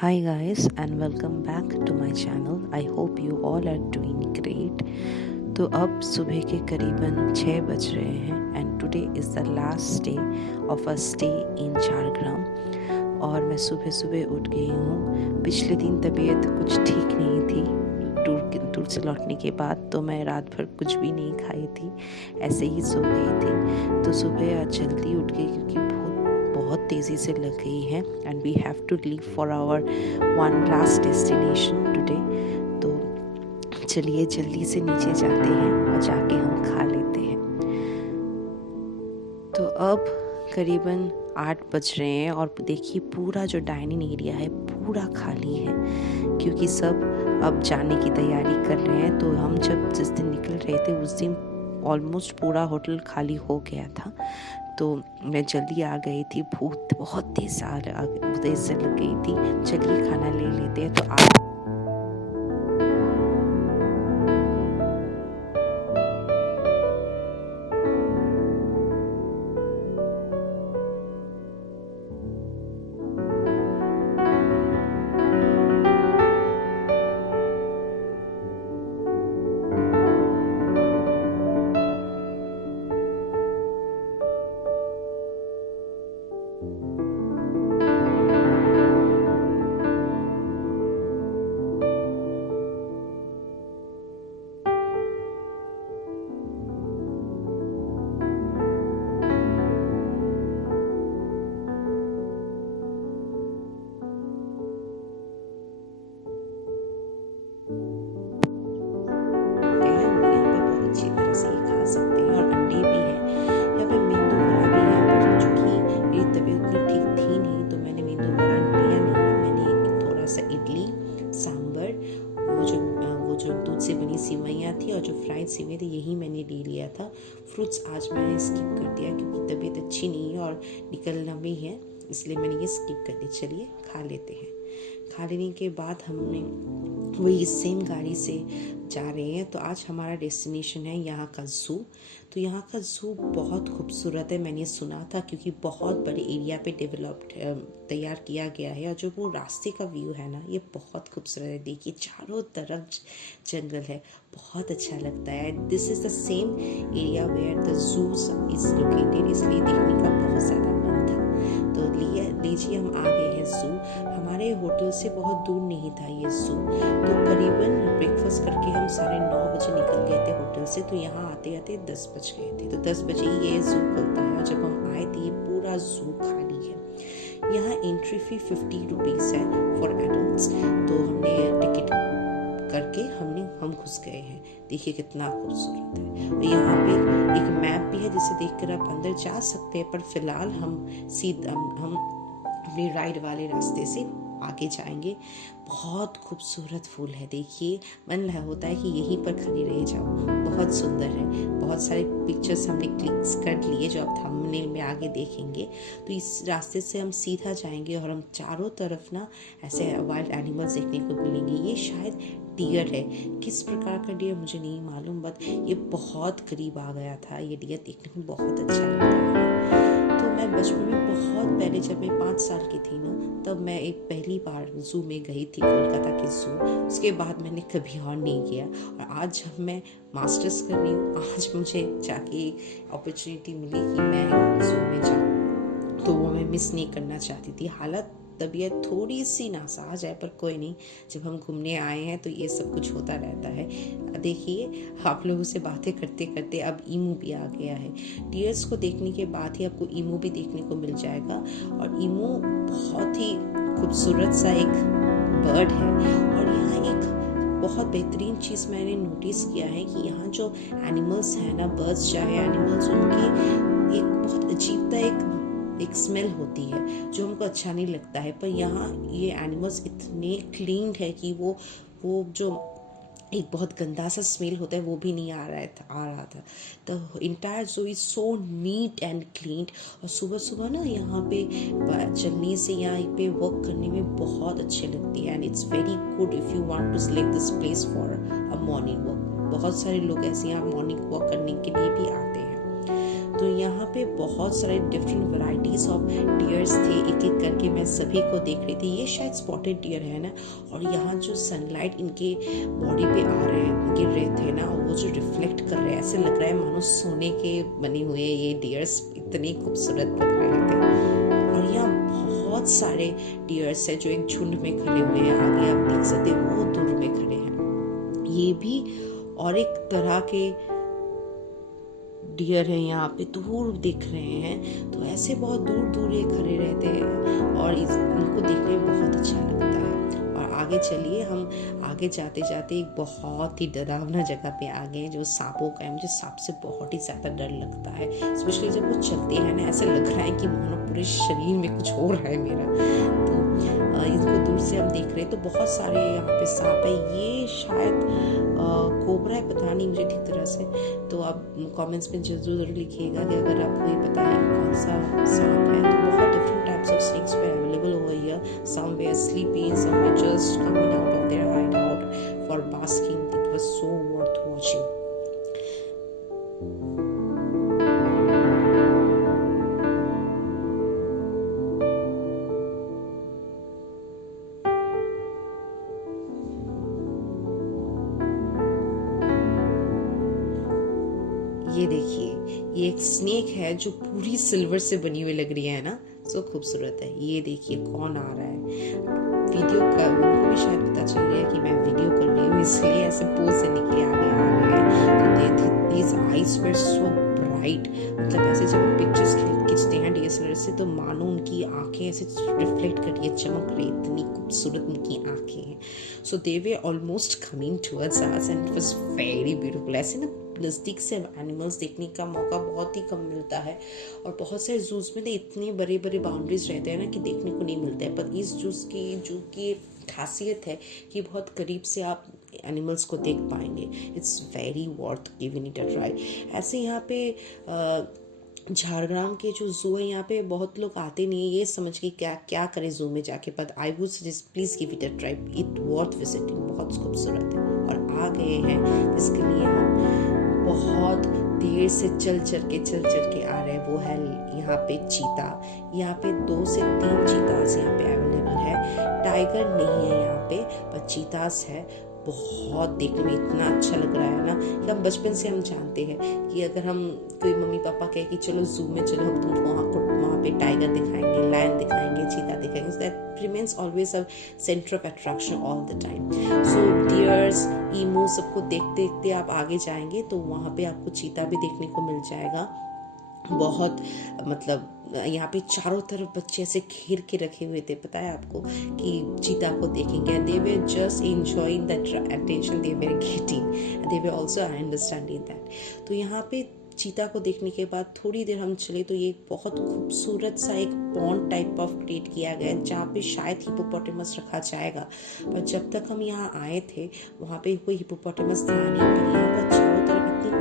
Hi guys and welcome back to my channel. I hope you all are doing great. तो अब सुबह के करीबन 6 बज रहे हैं and today is the last day of a stay in Jhargram. और मैं सुबह सुबह उठ गई हूँ। पिछले दिन तबीयत कुछ ठीक नहीं थी। टूर से लौटने के बाद तो मैं रात भर कुछ भी नहीं खाई थी, ऐसे ही सो गई थी। तो सुबह आज जल्दी उठ गई क्योंकि बहुत तेज़ी से लग गई है and we have to leave for our one last destination today. तो चलिए जल्दी से नीचे जाते हैं और जाके हम खा लेते हैं। तो अब करीबन 8 बज रहे हैं और देखिए पूरा जो डाइनिंग एरिया है पूरा खाली है क्योंकि सब अब जाने की तैयारी कर रहे हैं। तो हम जब जिस दिन निकल रहे थे उस दिन ऑलमोस्ट पूरा होटल खाली हो गया था। तो मैं जल्दी आ गई थी, भूख बहुत तेज से लग गई थी। चलिए खाना ले लेते हैं। तो आप सिवैयाँ थी और जो फ्राइड सिवैयाँ थी यही मैंने ले लिया था। फ्रूट्स आज मैंने स्किप कर दिया क्योंकि तबीयत अच्छी नहीं है और निकलना भी है, इसलिए मैंने ये स्किप कर दी। चलिए खा लेते हैं। खा लेने के बाद हमने वही सेम गाड़ी से जा रहे हैं। तो आज हमारा डेस्टिनेशन है यहाँ का ज़ू। तो यहाँ का ज़ू बहुत खूबसूरत है, मैंने सुना था क्योंकि बहुत बड़े एरिया पे तैयार किया गया है। और जो वो रास्ते का व्यू है ना ये बहुत खूबसूरत है। देखिए चारों तरफ जंगल है, बहुत अच्छा लगता है। This is the same area where the zoo is located, इसलिए देखने का बहुत ज़्यादा मन था। तो लीजिए हम आ गए हैं ज़ू। हमारे होटल से बहुत दूर नहीं था ये ज़ू। तो करीबन ब्रेकफास्ट करके हम 9:30 बजे निकल गए थे होटल से। तो यहाँ आते आते 10 बज गए थे। तो 10 बजे ये ज़ू खुलता है और जब हम आए थे ये पूरा ज़ू खाली है। यहाँ एंट्री फी 50 रुपीज़ है फॉर एडल्ट्स। तो हमने टिकट करके हम घुस गए हैं। देखिए कितना खूबसूरत है। और यहाँ पे एक मैप भी है जिसे देखकर आप अंदर जा सकते हैं, पर फिलहाल हम अपने राइड वाले रास्ते से आगे जाएंगे। बहुत खूबसूरत फूल है, देखिए मन होता है कि यहीं पर खड़ी रह जाओ। बहुत सुंदर है। बहुत सारे पिक्चर्स हमने क्लिक्स कर लिए जो आप थंबनेल में आगे देखेंगे। तो इस रास्ते से हम सीधा जाएंगे और हम चारों तरफ ना ऐसे वाइल्ड एनिमल्स देखने को मिलेंगे। ये शायद डियर है, किस प्रकार का डियर मुझे नहीं मालूम, बट ये बहुत करीब आ गया था। ये डियर देखने में बहुत अच्छा लगता है। तो मैं बचपन में बहुत पहले जब मैं 5 साल की थी ना तब मैं एक पहली बार ज़ू में गई थी, कोलकाता के ज़ू। उसके बाद मैंने कभी और नहीं किया। और आज जब मैं मास्टर्स कर रही हूँ, आज मुझे जाके अपॉर्चुनिटी मिली कि मैं ज़ू में जाऊँ, तो वो मैं मिस नहीं करना चाहती थी। हालत तबीयत थोड़ी सी नासाज है पर कोई नहीं, जब हम घूमने आए हैं तो ये सब कुछ होता रहता है। देखिए आप लोगों से बातें करते करते अब ईमू भी आ गया है। डियर्स को देखने के बाद ही आपको ईमू भी देखने को मिल जाएगा। और ईमू बहुत ही खूबसूरत सा एक बर्ड है। और यहाँ एक बहुत बेहतरीन चीज़ मैंने नोटिस किया है कि यहाँ जो एनिमल्स हैं ना, बर्ड्स चाहे एनिमल्स, उनकी एक बहुत अजीब सा एक स्मेल होती है जो हमको अच्छा नहीं लगता है। पर यहाँ ये एनिमल्स इतने क्लीन है कि वो जो एक बहुत गंदा सा स्मेल होता है वो भी नहीं आ रहा था। तो entire zoo is so neat and clean. और सुबह सुबह ना यहाँ पे चलने से, यहाँ पे वर्क करने में बहुत अच्छे लगती है। And it's very good if you want to select this place for a morning walk. बहुत सारे लोग ऐसे यहाँ मॉर्निंग वॉक करने के लिए भी आते हैं। तो यहाँ पे बहुत सारे डिफरेंट वैरायटीज ऑफ डियर्स थे, एक एक करके मैं सभी को देख रही थी। ये शायद स्पॉटेड डियर है ना, और यहाँ जो सनलाइट इनके बॉडी पे आ रहे हैं, गिर रहे थे ना, और वो जो रिफ्लेक्ट कर रहे हैं, ऐसे लग रहा है मानो सोने के बने हुए ये डियर्स इतने खूबसूरत लग रहे थे। और यहाँ बहुत सारे डियर्स है जो एक झुंड में खड़े हुए हैं, आगे आप देख सकते हैं वो दूर में खड़े हैं, ये भी और एक तरह के डियर है यहाँ पे दूर दिख रहे हैं। तो ऐसे बहुत दूर दूर ये खड़े रहते हैं और इनको देखने में बहुत अच्छा लगता है। और आगे चलिए, हम आगे जाते जाते एक बहुत ही डरावना जगह पे आ गए जो सांपों का है। मुझे सांप से बहुत ही ज्यादा डर लगता है, स्पेशली जब वो चलते हैं ना, ऐसे लग रहा है कि मानो पूरे शरीर में कुछ हो रहा है मेरा। तो इनको दूर से हम देख रहे हैं तो बहुत सारे यहाँ पे सांप है। ये शायद कोबरा है, पता नहीं मुझे ठीक तरह से। तो आप कमेंट्स में जरूर लिखिएगा कि अगर आपको ये पता है कि कौन सा सांप है। तो बहुत डिफरेंट टाइप्स ऑफ स्नेक्स पे available over here. Some way sleeping, some way just coming out of their hideout for basking. It was so worth watching. ये देखिए, ये एक स्नेक है जो पूरी सिल्वर से बनी हुई लग रही है ना, सो खूबसूरत है। ये देखिए कौन आ रहा है, वीडियो का उनको भी शायद पता चल गया कि मैं वीडियो कर रही हूँ, इसलिए ऐसे पोज देने के लिए आगे आ रहे हैं। तो these eyes were so bright, मतलब ऐसे जब हम पिक्चर्स खींचते हैं DSLR से तो मानो उनकी आंखें ऐसे रिफ्लेक्ट कर रही है, चमक रही, इतनी खूबसूरत उनकी आंखें हैं। So they were almost coming towards us and it was very beautiful. ऐसे ना नज़दीक से एनिमल्स देखने का मौका बहुत ही कम मिलता है, और बहुत सारे जूस में ना इतने बड़े बड़े बाउंड्रीज रहते हैं ना कि देखने को नहीं मिलता है। पर इस जू की खासियत है कि बहुत करीब से आप एनिमल्स को देख पाएंगे। It's very worth giving it a try. ऐसे यहाँ पे झारग्राम के जो जू है, यहाँ पे बहुत लोग आते नहीं है ये समझ के क्या करें जू में जाके, but I would suggest please give it a try, it worth visiting, बहुत खूबसूरत है। और आ गए हैं इसके लिए हम बहुत देर से चल के आ रहे हैं। वो है यहाँ पे चीता, यहाँ पे 2 से 3 चीतास यहाँ पे अवेलेबल है। टाइगर नहीं है यहाँ पे, पर चीतास है। बहुत देखने में इतना अच्छा लग रहा है ना कि हम बचपन से हम जानते हैं कि अगर हम कोई मम्मी पापा कहे कि चलो जू में चलो, हम तुमको वहाँ पे टाइगर दिखाएंगे, लायन दिखाएंगे, चीता दिखाएंगे, so that remains always a center of attraction all the time. So deers, emu सबको देखते देखते आप आगे जाएंगे तो वहाँ पे आपको चीता भी देखने को मिल जाएगा। बहुत मतलब यहाँ पे चारों तरफ बच्चे ऐसे घेर के रखे हुए थे, पता है आपको, कि चीता को देखेंगे। They were just enjoying that attention they were getting, they were also understanding that. तो यहाँ पे चीता को देखने के बाद थोड़ी देर हम चले तो ये बहुत खूबसूरत सा एक पॉन्ड टाइप ऑफ क्रिएट किया गया है जहाँ पे शायद हिपोपोटेमस रखा जाएगा। पर जब तक हम यहाँ आए थे वहाँ पे कोई हिपोपोटेमस था नहीं, पर यहाँ पर चारों तरफ इतनी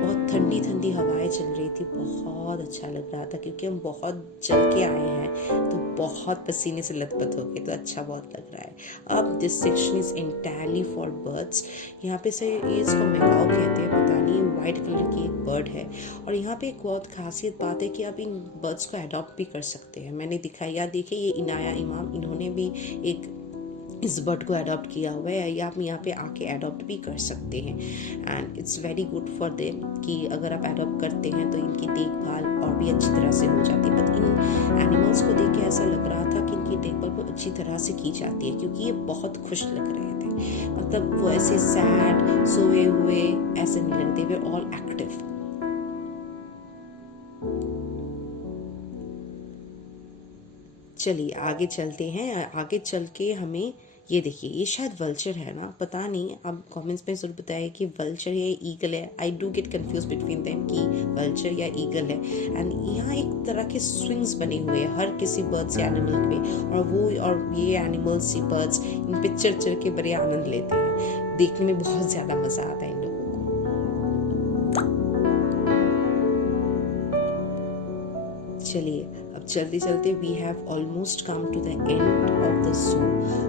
बहुत ठंडी ठंडी हवाएं चल रही थी, बहुत अच्छा लग रहा था क्योंकि हम बहुत चल के आए हैं तो बहुत पसीने से लथपथ हो गए, तो अच्छा बहुत लग रहा है। अब this section is entirely for birds. यहाँ पे से ये इसको मैकाओ कहते हैं, पता नहीं, व्हाइट कलर की एक बर्ड है। और यहाँ पे एक बहुत खासियत बात है कि आप इन बर्ड्स को अडॉप्ट भी कर सकते हैं। मैंने दिखाया, देखिए ये इनाया इमाम, इन्होंने भी एक इस बर्ड को अडॉप्ट किया हुआ है, या आप यहाँ पे आके अडॉप्ट भी कर सकते हैं। And it's very good for them कि अगर आप अडॉप्ट करते हैं तो इनकी देखभाल और भी अच्छी तरह से हो जाती है। बट इन एनिमल्स को देख के ऐसा लग रहा था कि इनकी देखभाल बहुत अच्छी तरह से की जाती है क्योंकि ये बहुत खुश लग रहे थे। मतलब वो ऐसे सैड सोए हुए ऐसे नहीं लगते, वे ऑल एक्टिव। चलिए आगे चलते हैं। आगे चल के हमें ये देखिए, ये शायद वल्चर है ना, पता नहीं, आप कमेंट्स में जरूर बताइए कि वल्चर या ईगल है। I do get confuse between them कि वल्चर या ईगल है। एंड यहाँ एक तरह के स्विंग्स बने हुए हैं हर किसी बर्ड्स या एनिमल पे, और ये एनिमल्स सी बर्ड्स इन पे चढ़ के बड़े आनंद लेते हैं। देखने में बहुत ज्यादा मजा आता है इन लोगों को। चलिए अब चलते चलते we have almost come to the end of the zoo.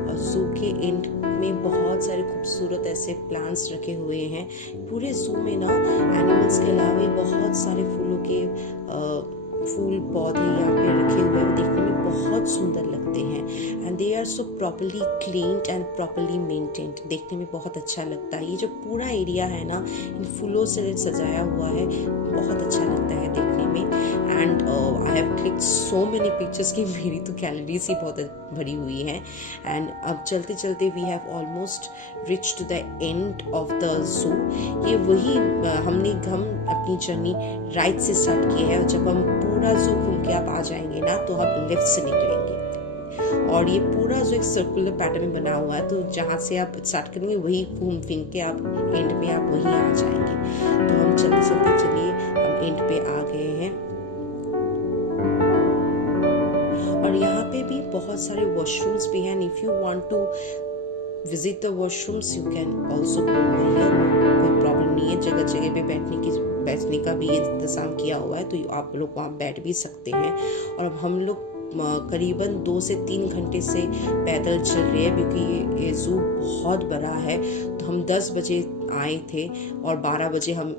और जू के एंड में बहुत सारे खूबसूरत ऐसे प्लांट्स रखे हुए हैं। पूरे जू में ना एनिमल्स के अलावा बहुत सारे फूलों के फूल पौधे यहाँ पे रखे हुए हैं, देखने में बहुत सुंदर लगते हैं। And they are so properly cleaned and properly maintained, देखने में बहुत अच्छा लगता है। ये जो पूरा एरिया है ना इन फूलों से सजाया हुआ है, बहुत अच्छा लगता है देखने में। And I have clicked so many pictures की मेरी तो गैलरीज ही बहुत भरी हुई है। एंड अब चलते चलते we have almost reach to the end of the zoo. ये वही हम अपनी जर्नी राइट से स्टार्ट की है, और जब हम पूरा जू घूम के आप आ जाएंगे ना तो हम लेफ्ट से निकलेंगे। और ये पूरा जो एक सर्कुलर पैटर्न में बना हुआ है, तो जहाँ से आप स्टार्ट करेंगे वही घूम फिर के आप एंड में आप वहीं आ जाएंगे। तो हम चलते चलते चलिए हम एंड पे आ गए हैं। और यहाँ पे भी बहुत सारे वॉशरूम्स भी हैं। If you want to visit the washrooms you can also go here, कोई प्रॉब्लम नहीं है। जगह जगह पे बैठने का भी इंतजाम किया हुआ है, तो आप लोग वहाँ बैठ भी सकते हैं। और अब हम लोग करीबन 2 से 3 घंटे से पैदल चल रहे हैं, क्योंकि ये जू बहुत बड़ा है। तो हम 10 बजे आए थे और 12 बजे हम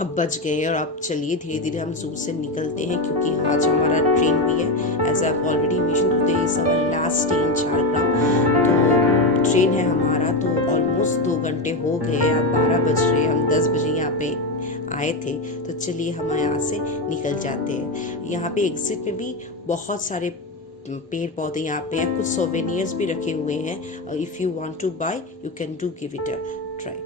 अब बच गए। और अब चलिए धीरे धीरे हम जू से निकलते हैं, क्योंकि आज हमारा ट्रेन भी है। As I have already mentioned, today is our last day in Jhargram. तो ट्रेन है हमारा, तो ऑलमोस्ट 2 घंटे हो गए, अब 12 बज रहे, हम 10 बजे यहाँ पे आए थे। तो चलिए हम यहाँ से निकल जाते हैं। यहाँ पे एग्जिट में भी बहुत सारे पेड़ पौधे यहाँ पे हैं, कुछ सोवेनियर्स भी रखे हुए हैं। If you want to buy you can do give it a try.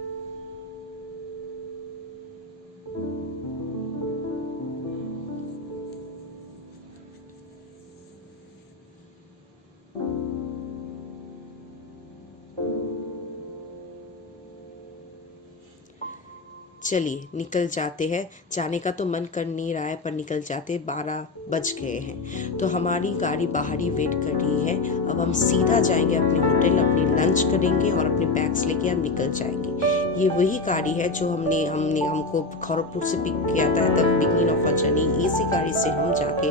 चलिए निकल जाते हैं। जाने का तो मन कर नहीं रहा है, पर निकल जाते, 12 बज गए हैं। तो हमारी गाड़ी बाहर ही वेट कर रही है। अब हम सीधा जाएंगे अपने होटल, अपने लंच करेंगे और अपने बैग्स लेके हम निकल जाएंगे। ये वही गाड़ी है जो हमको खड़गपुर से पिक किया था, the beginning of a journey. इसी गाड़ी से हम जाके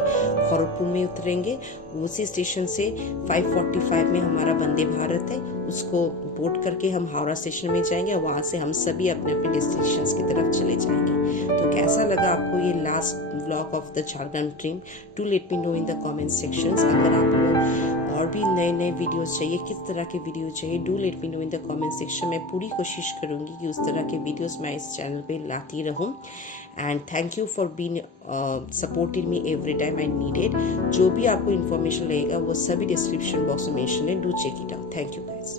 खड़गपुर में उतरेंगे। उसी स्टेशन से 5:45 में हमारा वंदे भारत है, उसको बोर्ड करके हम हावड़ा स्टेशन में जाएंगे। वहाँ से हम सभी अपने अपने डेस्टिनेशंस की तरफ चले जाएंगे। तो कैसा लगा आपको ये last vlog of the Jhargram trip? Do let me know in the comment sections. अगर आपको और भी नए नए वीडियोस चाहिए, किस तरह के वीडियो चाहिए, do let me know in the comment section. मैं पूरी कोशिश करूंगी कि उस तरह के वीडियोस मैं इस चैनल पे लाती रहूं। And thank you for being supporting me every time I needed. जो भी आपको इन्फॉर्मेशन लगेगा वो सभी डिस्क्रिप्शन बॉक्स में मेंशन है, do check it out. Thank you guys.